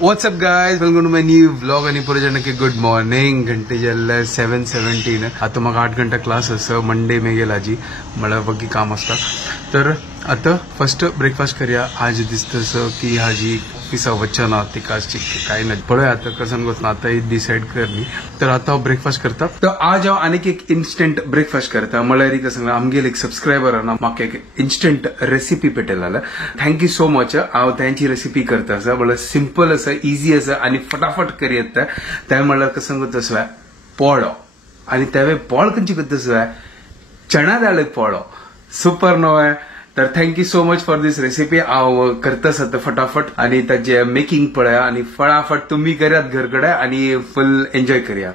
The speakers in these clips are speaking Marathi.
WhatsApp guys, welcome to my new vlog आणि पुरे जनके गुड मॉर्निंग. घंटे जाल्ले 7:17. आता म्हाका 8 घंटा क्लास आसा. मंडे मेगेल आजी म्हळ्यार बाकी काम आसता. तर आता फर्स्ट ब्रेकफास्ट करूया. आज दिसता की हाजी ऑफिसा वचना तिका काय ना पळय आता कसं वचना आता डिसाइड करनी. तर आता हांव ब्रेकफास्ट करता. तर आज हांव आनीक एक इन्स्टंट ब्रेकफास्ट करता. म्हळ्यार कसं आमगेल एक सबस्क्रायबर म्हाका एक इन्स्टंट रेसिपी पेटयला. Thank you so much. हांव त्यांची रेसिपी करता आसा. म्हळ्यार सिंपल आसा, इजी आसा आणि फटाफट करी येता. त्या म्हळ्यार कसं करता पोळो. आणि त्यावे पोळ खंयची करता चणा दाळ पोळो. सुपर न्हय. तर thank you so much for this recipe. हांव करता आसा फटाफट आणि ताचे मेकिंग पळया आणि फटाफट तुम्ही करात घरकडे आणि फुल एन्जॉय करूया.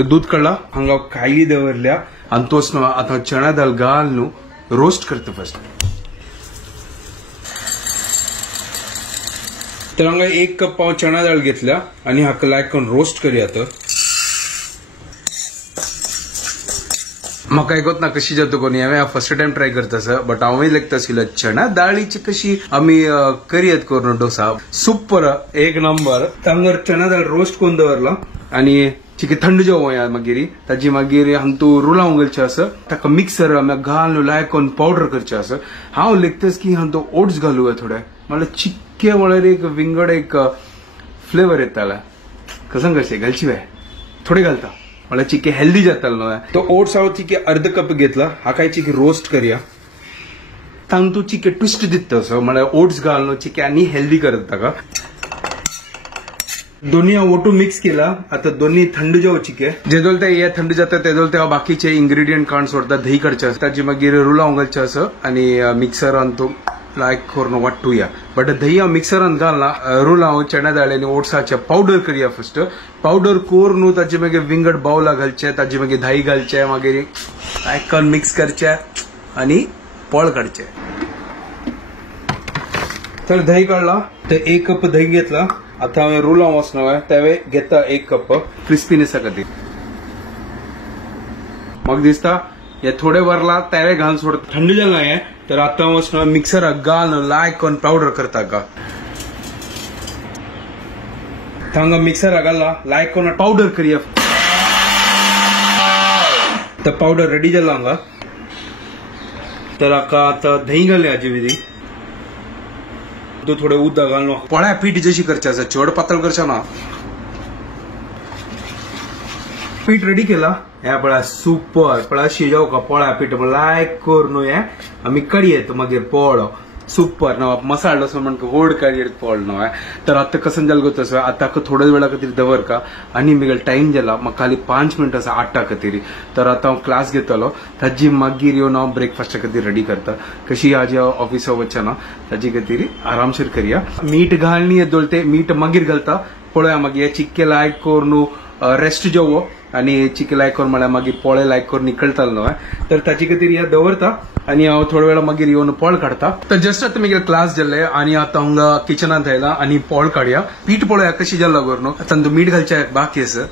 दूध काढला, हांगा कायली दवरल्या आणि तोच न्हू आता चणा दाळ घाल न्हू रोस्ट करता फर्स्ट. तर हांगा 1 कप हांव चणा दाळ घेतल्या आणि हाका लायक करून रोस्ट करूया. तर म्हाका ऐकत ना कशी जाता कोणी. हांवें फर्स्ट टाइम ट्राय करता सर. बट हांवूय लेगता आशिल्लो चणा दाळीची कशी आमी करयत करून डोसा. सुपर, एक नंबर. तांगर चणा दाळ रोस्ट करून दवरला आणि चिके थंड जावया मागीर ताजी मागीर हांतू रुलावंक घालचे आसा. ताका मिक्सर घालून लायक करून पावडर करचे आसा. हांव लेगताच की हांतू ओट्स घालूया थोडे. म्हळ्यार चिक्के म्हळ्यार एक विंगड एक फ्लेवर येताला. कशें घालची वे थोडे घालता म्हळ्यार चिके हेल्दी जातालो न्हय. तो ओट्स हांव चिके अर्ध कप घेतला. हाकाय चिके रोस्ट करूया. तांतू चिके ट्विस्ट दिता असो म्हळ्यार ओट्स घालून चिके आनी हेल्दी करता ताका. दोन्ही ओटू मिक्स केला. आता दोन्ही थंड जाव चिके. जेदोल ते हे थंड जाता तेदोल ते बाकीचे इन्ग्रेडियंट काढून सोडता. दही काडचे आसा ताजी मागीर रुलावंक घालचे आसा आणि मिक्सरान तो लायक करून वाट्टूया. बट दही हांव मिक्सरान घालना. रुलाव चणा दाळ आनी ओट्साचे पावडर करूया फर्स्ट. पावडर करून ताजे मागीर विंगड बावला घालचे. ताजे मागीर दही घालचे. मागीर लायक करून मिक्स करचे आणि पोळ काडचे. तर दही काढला. तर 1 कप दही घेतला. आता हांवें रुलाव वचना त्यावे घेता 1 कप क्रिस्पीनेसा खातीर. म्हाका दिसता हे थोडे वरला त्यावे घालून सोडता. थंड जाला हे. तर आता वचना मिक्सराक घालून लायक करून पावडर करता का. हांगा मिक्सराक घालला लायक करून पावडर करूया. तर पावडर रेडी जाला हांगा. तर हाका आता दही घालया हाजे विधी. तो थोडे उदक घालून पोळ्या पीठ जशी करचे आसा. चड पातळ करचे ना. पीठ रेडी केला. हे पळा सुपर. पळा शिजव का पोळ्या पीठ लायक करून हे आमी काडयेत मागीर पोळो. सुपर ना मसालो असो म्हणून गोड काडयेत पोळ न्हय. तर आता कसं जाल गो तसं. आता थोड्या वेळा खातीर दवर का आनी मेगेल टाइम जाला. म्हाका खाली 5 मिनट आसा 8 खातीर. तर आता हांव क्लास घेतलो. ताजी मागीर येवन हांव ब्रेकफास्टा खातीर रेडी करता. कशी आज ऑफिसा वचना ताजी खातीर आरामशीर करूया. मीठ घालनी येदोल ते मीठ मागीर घालता. पळया मागीर चिक्के लायक करून रेस्ट जेवो आणि चिके लायक करून म्हळ्यार मागीर पोळे लायक करून निकळतालो न्हय. तर ताचे खातीर हे दवरता आणि हांव थोड्या वेळा मागीर येवन पोळ काडता. तर जस्ट आता मागीर क्लास जाल्ले आणि आता हांगा किचनांत आयला आणि पोळ काडया. पीठ पळया कशी जाला गर न्हू. तांतू मीठ घालचे बाकी आसा.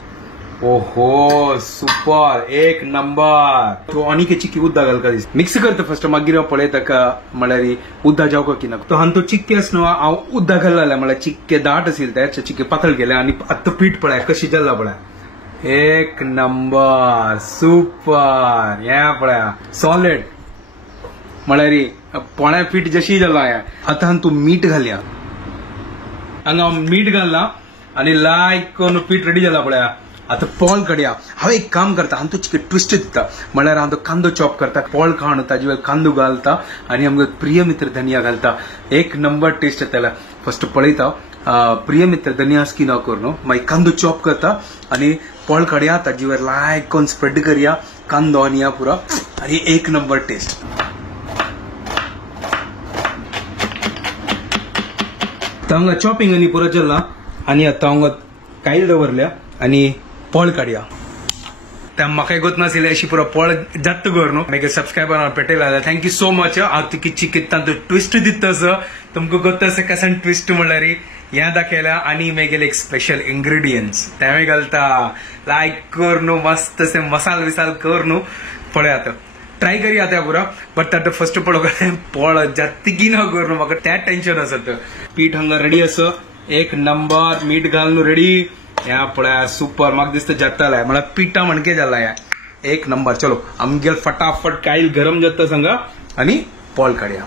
ओहो सुपर, एक नंबर. तो आनीक चिक्की उदक घालका दिसता. मिक्स करता फर्स्ट मागीर हांव पळयता का म्हळ्यार उदक जावका की ना. तो हांतू चिक्के आसा न्हू हांव उदक घालला म्हळ्यार चिक्के दाट आशिल्ले त्याचे चिक्के पातळ केले आणि आतां पीठ पळया कशी जाला पळया. एक नंबर सुपर. हे पळया सॉलिड म्हळ्यार पोळ्या पीठ जशी जाला. आता हांतू मीठ घालया. हांगा मीठ घालला आणि लायक करून पीठ रेडी जाला पळया. आता पोळ काडया. हांव एक काम करता. हांतू चिके ट्विस्ट दिता. म्हळ्यार हांव कांदो चॉप करता. पोळ खाण ताजे वेळ कांदो घालता आणि आमगे प्रिय मित्र धनिया घालता. एक नंबर टेस्ट येताला. फर्स्ट पळयता प्रिय मित्र धनिया स्किन करून मागीर कांदो चॉप करता आणि पोळ काडया. ताजे वेळ लायक करून स्प्रेड करूया कांदो आणि या पुरा आणि एक नंबर टेस्ट. हांगा चॉपिंग आणि पुरो जाल्ला आणि आता हांगा कायल दवरल्या आणि पोळ काडया. त्या म्हाका गोत नाशिल्लें अशी पुरो पोळ जात गर न्हू. मागीर सबस्क्रायबर पेटयला. Thank you so much. हांव तुका चिकीत तांतू ट्विस्ट दिता असो. तुमकां गोत आसा कसान ट्विस्ट म्हणल्यार हे दाखयला आणि मागीर एक स्पेशल इन्ग्रेडियंट्स ते घालता. लायक कर न्हू मस्त से मसाल विसाल कर न्हू. पळयात ट्राय करी आता पुरा बट आता फर्स्ट ऑफ ऑल पोळ जात्तिकी न करू म्हाका त्या टेन्शन असत पीठ हांगा रेडी असं एक नंबर मीठ घालून रेडी या पळया सुपर म्हाका दिसता जातालाय मला पिठा म्हणके जाला एक नंबर चलो आमगे फटाफट कायल गरम जाता सांगा आणि पोळ काढया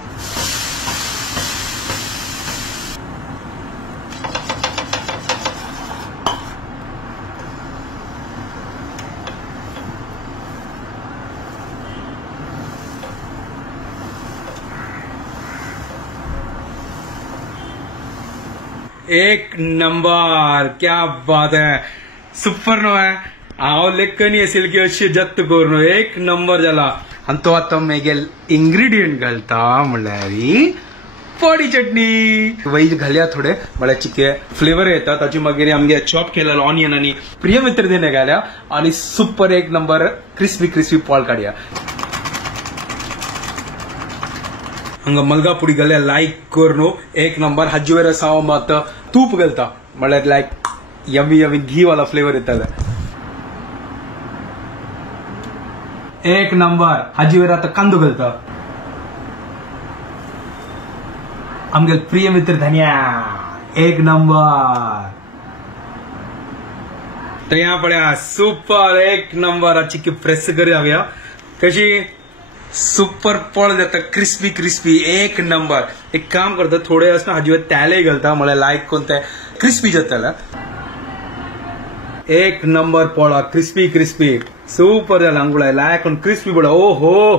एक नंबर क्या बात है सुपर नो है हांव लेखनी असेल की अशी जत्त करून एक नंबर जाला आणि तो आता मेगेल इन्ग्रेडियंट घालता म्हणल्यार पोळी चटणी वैज घालया थोडे म्हळ्यार चिके फ्लेवर येता ताची मागीर आमगे चॉप केलेलो ऑनियन आणि प्रिय मित्र देणे घाल्या आणि सुपर एक नंबर क्रिस्पी क्रिस्पी पोळ काढया हंगा मलगा पुडी घाल्या लायक कर नो एक नंबर हाजी वेर साव मात तूप घालता म्हळ्यार लायक यमी यमी घी वाला फ्लेवर येता एक नंबर हाजी वेर आता कांदो घालता आमगे प्रिय मित्र धनिया एक नंबर तया पड्या सुपर एक नंबर चिकी प्रेस करूया कशी सुपर पोळ जाता क्रिस्पी क्रिस्पी एक नंबर एक काम करता थोडे असं हाजी त्याले घालता मला लायक कोणते क्रिस्पी जाताला एक number Pola crispy crispy super जाला अंगुळा लायक क्रिस्पी पडा ओ हो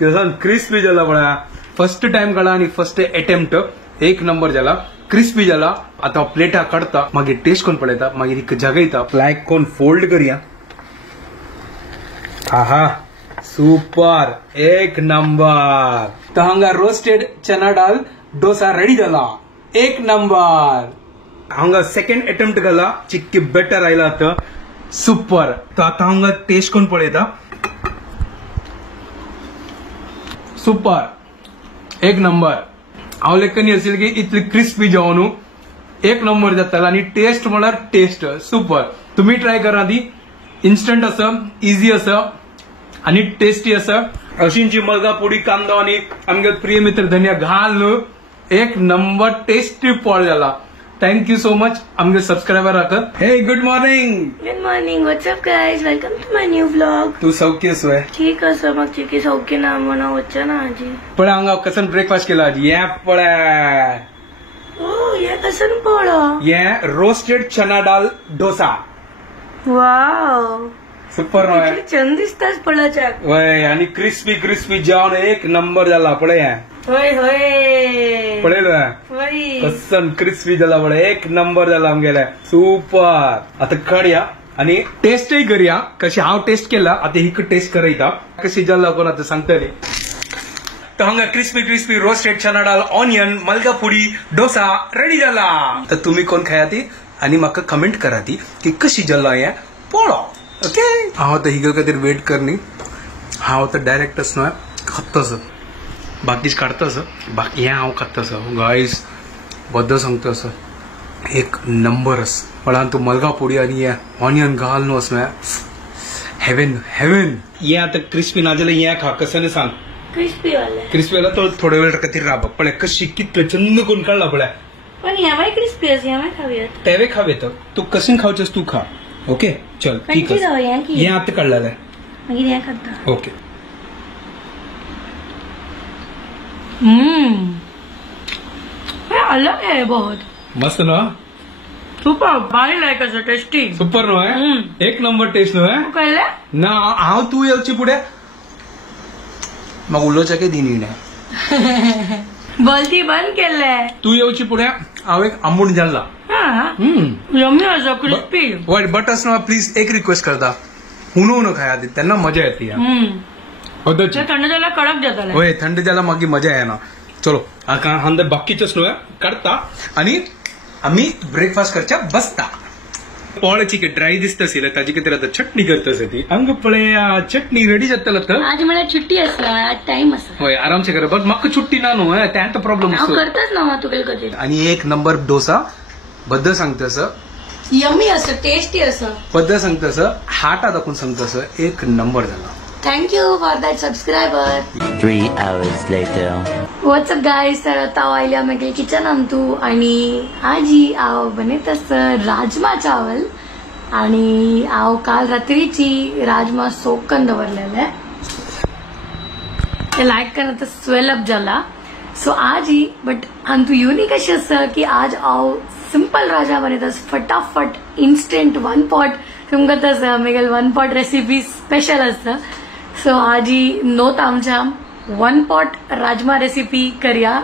क्रिस्पी जाला पळा फर्स्ट टाइम काढा आणि फर्स्ट अटेम्प्ट एक नंबर जाला क्रिस्पी जाला आता प्लेटा काढता मागीर टेस्ट कोण पळयता मागीर एक जगयता लायक कोण फोल्ड करूया आहा सुपर एक नंबर तो हांगा रोस्टेड चना डाल डोसा रेडी जाला एक नंबर हांगा सेकंड अटेम्प्ट घाला चिक्की बेटर आयला आता सुपर तो आता हांगा टेस्ट कोण पळयता सुपर एक नंबर हांव लेखनी असेल की इतली क्रिस्पी जेवण एक नंबर जाताला आणि टेस्ट म्हळ्यार टेस्ट सुपर तुम्ही ट्राय करा ती इन्स्टंट असं इझी असं आणि टेस्टी असं अशींची मलगा पोळी कांदो आणि आमगे प्रिय मित्र धनिया घालून एक नंबर टेस्टी पोळ जाला थैंक यू सो मच आमगे सब्सक्राइबर राखत हे good morning what's up guys welcome to my new vlog तू सौख्य सोय ठीक असं मग चिकी सौख्य ना म्हणा होच्चा ना आजी पण हांगा कसन ब्रेकफास्ट केला आजी ये पळ्या ओ ये कसन पोळो ये रोस्टेड चना डाल डोसा वाव सुपर नो छान दिसतास पळाच्या वय आणि क्रिस्पी क्रिस्पी जेवण एक नंबर झाला पळय होय होय पळेल होय कसन क्रिस्पी झाला पळे एक नंबर झाला आमगेला सुपर आता काढया आणि टेस्टही करूया कशी हांव टेस्ट केला आता हिक टेस्ट करयता कशी जाला कोण आता सांगतली तर हांगा क्रिस्पी क्रिस्पी रोस्टेड चना डाल ऑनियन मलगा पुडी डोसा रेडी झाला तर तुम्ही कोण खाया ती आणि म्हाका कमेंट करा ती की कशी जाला हे पोळो ओके हांव आता हिक खातीर वेट करनी हांव तर डायरेक्टच न्हय खातस बाकीच काढतस बाकी हे हांव खातस गायस बद्दल सांगतस एक नंबरस पण तू मलगा पोळी आणि हे ऑनियन घाल न्हू असं हेवन हेवन ये आता क्रिस्पी ना जाल्यार हे खा कसं सांग क्रिस्पी वाला तो थोडे वेळ खातीर राब पळय कशी कितले चंद करून काढला पळय पण ह्यावाय क्रिस्पी अस ह्यावाय खाऊयात तेवे खावेत तू कशी खावचस तू खा ओके चल ठीक आहे हे आता काढलेलं आहे मागीर हे खाता ओके अलग है बहुत मस्त ना सुपर भारी लायक असं टेस्टी सुपर नो आहे एक नंबर टेस्ट नो आहे कळलं ना हांव तू येवची पुढे मग उलोच्या काही दिनी नाही बोलती बंद केलंय तू येवची पुढे हांव एक आंबून जाल्ला यम्मी असं क्रिस्पी वाईट बट असं प्लीज एक रिक्वेस्ट करता हुनू खाया ती त्यांना मजा येते थंड झाला कडक जाताला होय थंड जाल्यार मागीर मजा येना चलो हांगा बाकीचेच न्हू काडटा आणि आम्ही ब्रेकफास्ट करच्या बसता पोळची ड्राय दिसता आसली ताजी कितें आता चटणी करता ती हांगा पळया चटणी रेडी जातला तर आज मला छुट्टी असला आज टाइम असा होय आरामसे करा बट म्हाका छुट्टी ना न्हू त्यात प्रॉब्लेम हांव करताच ना तुगेल कधी आणि एक नंबर डोसा बद्दल सांगता असं यम्मी असं टेस्टी असं बद्दल सांगता असं हाटा दाखवून सांगता असं एक नंबर झाला thank you for that subscriber. 3 hours later. WhatsApp guys, तर आता आयली आम्ही किचन आमतू आणि आजी हांव बनयत आसता राजमा चावल आणि हांव काल रात्रीची राजमा सोक करून दवरलेले. ते लायक करून आतां स्वेल अप जाला. सो आज ही बट आमतू युनिक अशी आसा की आज हांव सिंपल राजमा बनयत आसा, फटाफट इन्स्टंट वन पॉट. तुमकां तसं मेगेल वन पॉट रेसिपी स्पेशल आसता. सो आज ही नोत आमच्या वन पॉट राजमा रेसिपी करूया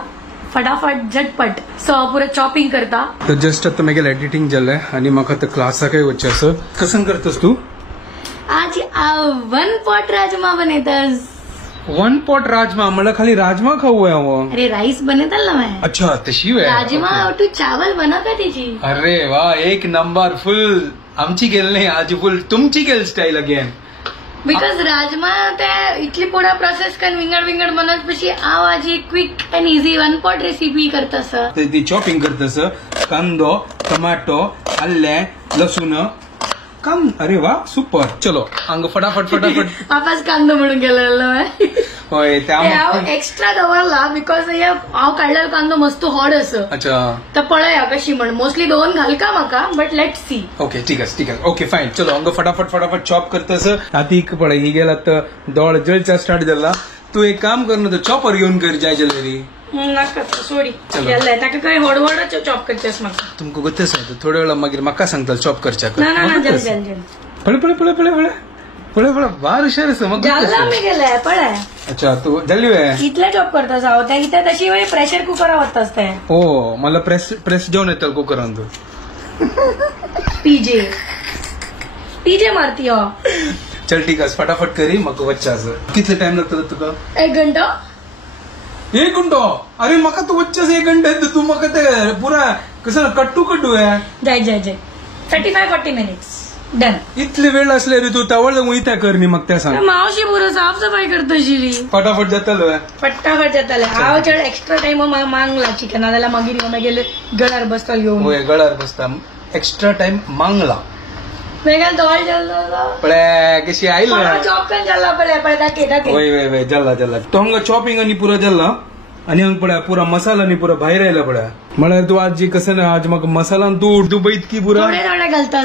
फटाफट झटपट. सो हांव पुरो चॉपिंग करता. तर जस्ट आता मागेल एडिटिंग जालें आनी म्हाका आतां क्लासाकय वचचें आसा. कसन करतास तू? आज हांव वन पॉट राजमा बनयतास. वन पॉट राजमा म्हणल्यार खाली राजमा खाऊ हांव? अरे राईस बनयताल ना मैं. अच्छा तशी वे राजमा तू चावल बना का तेची. अरे वा, एक नंबर. फुल आमची गेल नाही आज, फुल तुमची गेल स्टाईल अगेन. बिकॉज राजमा ते इतली पुढे प्रोसेस करून विंगड बनत पशी हांव आज एक quick and easy one pot recipe करतास. ती चॉपिंग करतास. कांदो, टमाटो, आल्ले, लसूण काम. अरे वा, सुपर. चलो हांग फटाफट वापस कांदो म्हणून गेलेलो. होय हांव एक्स्ट्रा दवरला बिकॉज हांव काडलेलो कांदो मस्त हॉड असो. अच्छा तर पळया कशी म्हण. मोस्टली दोन घालका म्हाका, बट लेट सी. ओके ठीक आहे ओके फाईन. चलो हांग फटाफट चॉप करतास. आती पळय ही गेला तर दोळ जळचा स्टार्ट जाला. तू एक काम कर ना, तो चॉपर घेऊन कर जाय जल्दी. नाका सोडी गेल्ले ताका काय हडवड चॉप करचेस म्हाका. तुमका गतस थोड्या वेळा मागीर म्हाका सांगता चॉप करच्या. ना जल्दी पळे बार हुशार आसा मग. जाल्ला मी गेले पळय. अच्छा तू जल्दी वे इतले चॉप करतास हांव. ते इथे तशी वेळ प्रेशर कुकरा वतास ते. हो मला प्रेस जेवण येतं कुकरान. तू पीजे मारती हो. चल ठीक आहे फटाफट करी म्हाका वच्चा आसा. कितले टाइम लागतलो तुका? 1 घंटा. 1 घंटो? अरे म्हाका तू वच्चास 1 घंटे. तू म्हाका ते पुरा कसं कट्टू आहे. जाय 35-40 मिनिट्स डन. इतले वेळ असले रे तू तवळ जाऊन इथे कर नी. मग त्या सांग. मावशी पुरो साफसफाई करतशिली. फटाफट जातलो. फटाफट जाताले. हांव चड एक्स्ट्रा टाइम मागला चिकन. नाजाल्यार मागीर गेले गळार बसता घेऊन. होय गळार बसता. Extra time मागला. मेघाल दोळ जाल्लो पळय कशी आयिल ना. चॉप करून जाल्ला पळय दाखय. वय जल्ला तो हांगा चॉपिंग आनी पुरो जाल्ला. आनी हांगा पळय पुरा मसाला आनी पुरा भायर आयला पळय. म्हळ्यार तू आज जी कसं ना आज म्हाका मसाला तू पळय इतकी पुरा थोडे घालता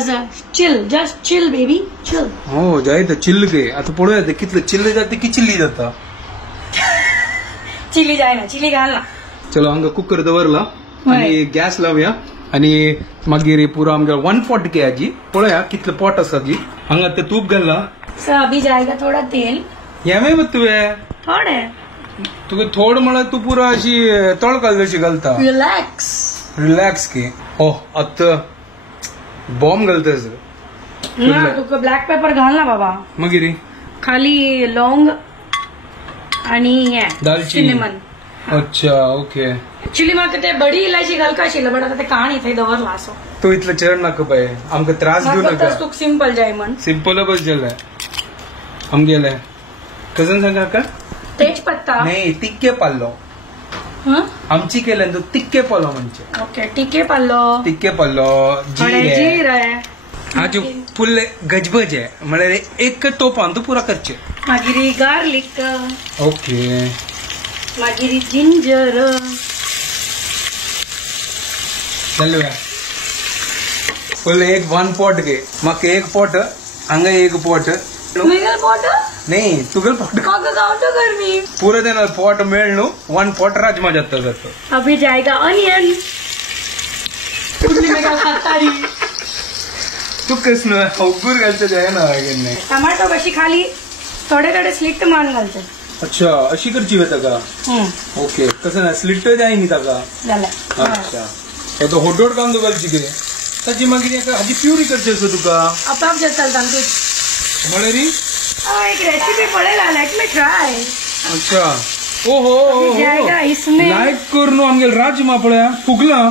chill. Just chill baby chill. हो जायत चिल्ल घे. आता पळोवया ते कितले चिल्ल जाते की चिल्ली जाता. चिली जायना चिली घाल ना. चलो हांगा कुकर दवरला आनी गॅस लावया आनी मागीर पुरो आमगे 1 पॉट घे आजी. पळोवया कितले पॉट आसा जी. हांगा ते तूप घालला. अभी जाएगा थोड़ा तेल. हें मग तुवें थोडे तुका थोड म्हळ्यार तू पुरो अशी तळकाल जशी घालता. रिलॅक्स की. हो आतां बॉम्ब घालतास. तुका ब्लॅक पेपर घाल ना बाबा. मागीर खाली लवंग आणि हे दालचिनी. सिनेमन. अच्छा ओके. ऍक्च्युली म्हाका ते बडी इलायची घालका आशिल्लो बट आता ते काणी थंय दवरला असो. तू इतलं चड नाका पळय. आमकां त्रास घेऊ नका. तुका सिंपल जाय म्हण. सिंपल बस जालें आमगेलें. कजन सांगा का तेजपत्ता नाही तिक्के पाल्लो. आमची केल्यान तू तिक्के पालो म्हणजे. ओके टिके पाल्लो. तिक्के पाल्लो जिरे आज फुल्ल गजबज आहे म्हळ्यार एक टोपान तू पुरा करचे. मागीर गार्लिक. ओके. मागीर जिंजर. जालें फुल एक 1 पॉट घे. म्हाका 1 पॉट हांगा 1 पॉट. तुगेल पॉट नाही तुगेल पॉट म्हाका गावतो कर मी. पुरो देना पॉट मेळ न्हू. 1 पॉट राजमा जाता. अभी जाएगा ऑनियन. तू कस ना अवगूर घालचं जाय ना नाही. टमाटो कशी खाली थोडे स्लिट मान घालते. अच्छा अशी करची वे ताका. ओके कसं ना स्लिट जाय न्ही ताका. अच्छा तो होडोड कांदो घालची गे ताची मागीर हाजी प्युरी करची असो तुका. आपाप जाता तांतूच म्हळ्यार एक रेसिपी पळयला लेट मी ट्राय. अच्छा ओहो लायक कर न्हू आमगे राजमा पळया फुगला.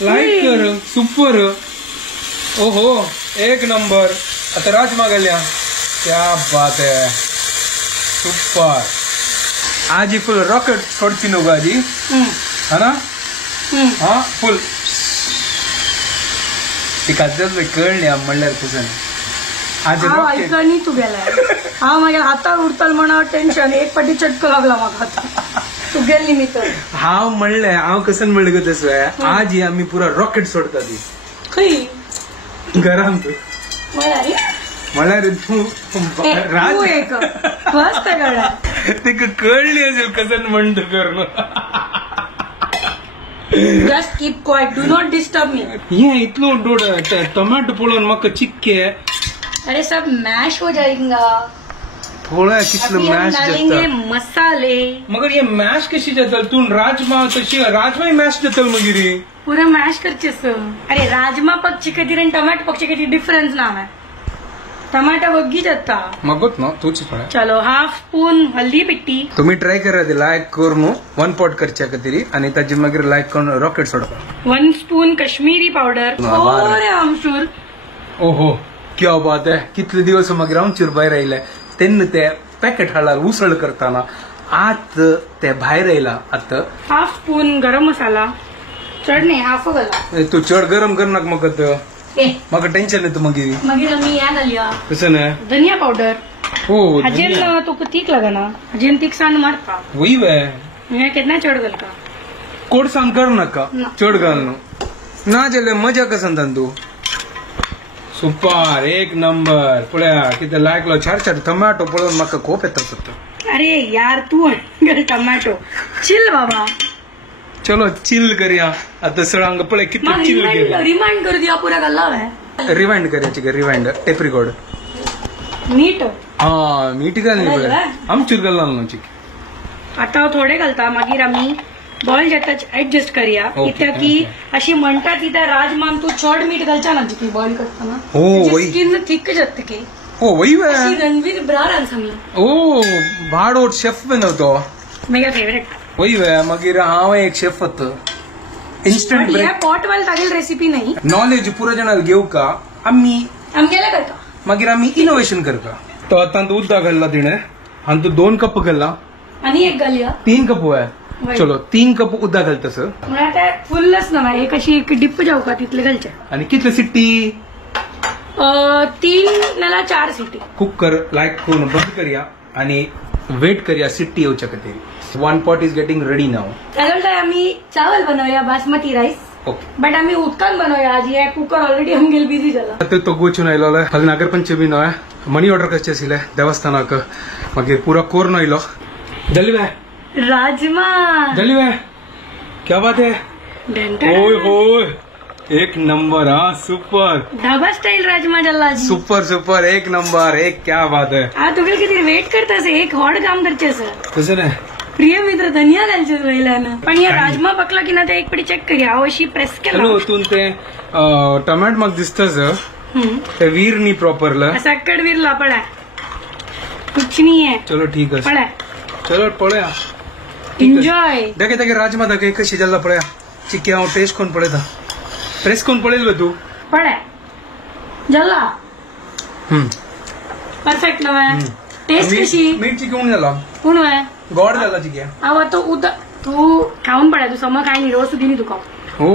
लायक कर सुपर. ओहो 1 नंबर. आता राजमा घाल्या. क्या बात है सुपर. आजी फुल रॉकेट सोडची नको आजी हा ना. हा फुल ती खाद्यात कळली म्हणल्यार तुझं आज हांव आयकनी तू गेलाय हांव मागीर हाताक उरतल म्हणा टेन्शन एक पाटी चटक लागला म्हाका आता तू गेल्ली मी तर हांव म्हणलें हांव कसं म्हणलें गो तसं आज ही आमी पुरा रॉकेट सोडता ती खंय घरान तू म्हळ्यार तू राज एक मस्त कळला तिका कळली असेल कसं म्हणतो करणं just keep quiet do not disturb me ये इतलो डोड टमाटो पळोवन म्हाका चिक्के अरे सब मैश हो जाएगा थोड़ा कितलं अभी हम मॅश डालेंगे जाता मसाले मगर ये मॅश कशी जातल तू राजमा तशी राजमा मॅश जातल मगिरी पूरा मैश करचेस अरे राजमा पक्षी खातीर आणि टमाटो पक्षी खातीर डिफरन्स ना है टमाटा वग्गी जाता मगत नो तूच पळय चलो हाफ स्पून हल्दी पिट्टी तुम्ही ट्राय करा ते लायक करून 1 पॉट करच्या खातीर आणि ताजे मागीर लायक करून रॉकेट सोडपा 1 स्पून कश्मीरी पावडर थोडे आमचूर ओहो क्या बात आहे कितले दिवस मागीर आमचूर भायर आयले तेन्ना ते पॅकेट हाडला उसळ करताना आत ते भायर आयला आता हाफ स्पून गरम मसाला चड नाही हाफ घाला तू चड गरम कर नाक म्हाका ए म्हाका टेन्शन येता मागीर मागीर आमी ह्या घालया कसं ना धनिया पावडर हो हाजेन तुका तीख लागना हाजेन तिखसाण मारता वही वे हे केन्ना चड घालता कोडसाण कर नाका ना. चड घाल ना जाल्यार मजा कसन तू सुपर एक नंबर पळया कितें लायकलो चार टमाटो पळोवन म्हाका खूप येता सत्ता अरे यार तू टमाटो चिल बाबा चलो चिल करूया आता सळांग पळय किती मग चिल केलं रिमाइंड कर दिया पूरा गल्ला है रिवाइंड करयाची रिवाइंड टेप रिकॉर्ड मीठ हा मीठ घालनी पळय घालला? आमचूर घालना चिक आता हांव थोडे घालता मागीर आमी बॉयल जाता एडजस्ट करूया ओके, कित्याक की अशी म्हणटात की त्या राजमान तू चड मीठ घालचा ना जितली बॉयल करताना हो, वही. स्किन थिक जाता की ओ वही वे अशी रणवीर ब्रार सांगली ओ भाडोट शेफ बनवतो मेगा फेवरेट वही वे मागीर हांव एक शेफ इन्स्टंट ह्या ब्रेक पॉट वाल तागेल रेसिपी नाही नॉलेज पुरा जाणांक घेऊ का आम्ही आमगेला करता मागीर आम्ही इनोव्हेशन करता तो आता उदक घालला तिणे आणि तो 2 कप घालला आणि एक घालया 3 कप आहे वय. चलो 3 कप उदक घालतस म्हणल्यार ते फुल्लच ना एक अशी एक डिप्प जाऊ का तितले घालचे आणि कितले सिट्टी 3 नाल्या 4 सिटी कुकर लायक करून बंद करूया आणि वेट करूया सिट्टी येवच्या खातीर 1 पॉट इज गेटिंग रेडी नाव त्यानंतर आम्ही चावल बनवूया बासमती राईस ओके बट आम्ही उदकान बनवूया आज हे कुकर ऑलरेडी आमगेल बिझी झाला आता तो गोचून आयलो हांगा नागरपंचमी न्हय मनी ऑर्डर करचे आशिल्ले देवस्थानाक मागीर पुरो कोरून आयलो दलिवे राजमा दलिवे क्या बात है ओय होय एक नंबर हाँ सुपर ढाबा स्टाईल राजमा जल्ला जी सुपर सुपर एक नंबर एक क्या बात है आ तुगेल किती वेट करतास एक हॉट काम करचे सर तसं नाही प्रिय मित्र धनिया घालचे पहिल्यानं पण या राजमा पकला की ना ते एक पडी चेक करूया हांव अशी प्रेस केला हॅलो तून ते टमाट म्हाका दिसताच ते वीर नी प्रॉपरला सकड विरला पड़ा कुछ नहीं है चलो ठीक आहे पड़ा चलो पळया एंजॉय दाखय दाखय राजमा दाखय कशी जाल्ला पळया चिक्की हांव टेस्ट कोण पळयता प्रेस कोण पळयलो तू पड़ा जल्ला हम्म. परफेक्ट नव्हे टेस्ट कशी मीठ चिकी उण जाला कोण आहे गॉड जाला चिकी हांव तो तू खाऊन पडा तू समज काय नाही रोज दिनी तुका हो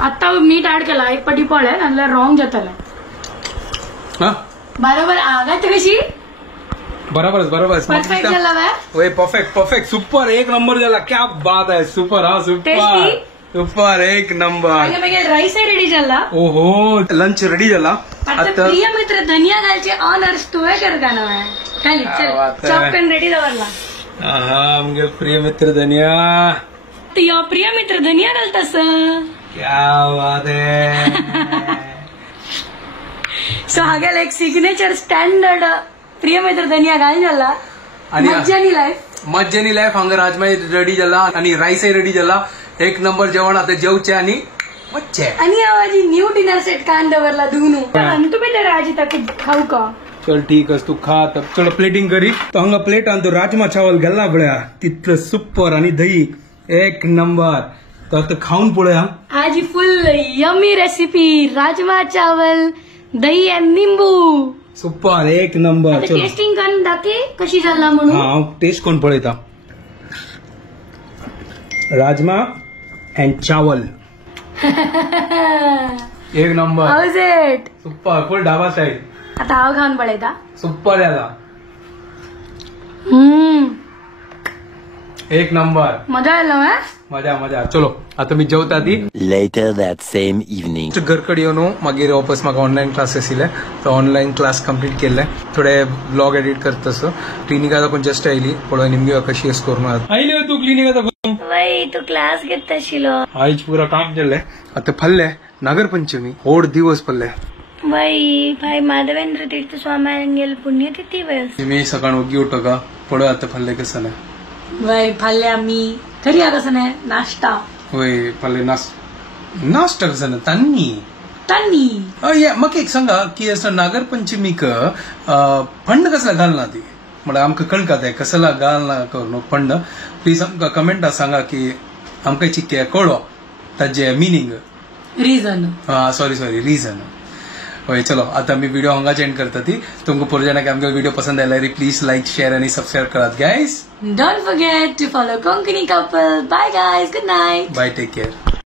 आता मीठ ऍड केला एक पटी पळय नाल्यार रॉंग जातले हा बरोबर आगात कशी बराबर परफेक्ट झाला वे ओए परफेक्ट परफेक्ट सुपर एक नंबर झाला क्या बात है सुपर हाँ सुपर Tasty? सुपर एक नंबर आणि मग राईस रेडी झाला ओहो लंच रेडी झाला आता प्रिय मित्र धनिया घालचे ऑनर्स तुवे कर का नव्हे खाली क्या बात चल है. चॉपकन रेडी दवरला हा आमगे प्रिय मित्र धनिया या प्रिय मित्र धनिया घालतास क्या बात है सो हागेल एक सिग्नेचर स्टँडर्ड प्रिय मित्र धनिया घाल झाला आणि मज्जानी लाईफ मज्जानी लायफ हांगा राजमा रेडी झाला आणि राईसही रेडी झाला एक नंबर जेवण आता जेवचे आणि मच्छे आणि आवाजी न्यू डिनर सेट कान दवरला दुनू अंतु बेटर आजी तक खाऊ का चल ठीक आहे तू खा तर चलो प्लेटिंग करी तो हांगा प्लेट आणतो राजमा चावल घालला पळया तितलं सुपर आणि दही एक नंबर तर आता खाऊन पळया आज फुल यमी रेसिपी राजमा चावल दही आणि निंबू सुपर एक नंबर चलो टेस्टिंग करून दाखे कशी झाला म्हणून हा टेस्ट कोण पळयता राजमा अँड चावल एक number house it super full dhaba style आता हांव खावन पळयता. सुपर याला हम्म, एक नंबर. मजा आयलो हा. मजा मजा. चलो आता मी जेवता ती. Later that same evening. घरकडे येऊन मागीर वापस म्हाका ऑनलायन क्लासेस येयले, तर ऑनलायन क्लास कंप्लीट केले. थोडे ब्लॉग एडिट करता तसो. क्लिनिका दाखोवन जस्ट आयली, पळय निमगे कशी अस करून आयली तू क्लिनिका दाखोवन. वय तू क्लास घेत आशिल्लो. आयज पुरा काम केले. आता फल्ले नागरपंचमी व्हड दिवस पडले. वय भाई माधवेंद्र तीर्थ स्वामी गेल पुण्यतिथी वय. मी सकाळ उगी उठो पळय आता फल्ले कसं नाही. वय फाल्यां आमी खरी कसं नाही नाश्ता. वय फल्ले नाश्ता कसं ना तान्नी तान्नी. म्हाका एक सांगा की असं नागरपंचमीक फंड कसला घालना ती म्हळ्यार आमकां कळका ते कसला घालना करून फंड. प्लीज आमकां कमेंटां सांगा की आमकां चिक्के कळो ताजे मिनींग. रिजन. Sorry region. होय चलो आता मी व्हिडिओ हांगाच एंड करता ती. तुमकां पुरो जाणांक आमचो व्हिडिओ पसंद आयल्यार प्लीज लाईक शेअर आणि सबस्क्राईब करात guys. Don't forget to follow Konkani Couple. Bye guys. Good night. Bye take care.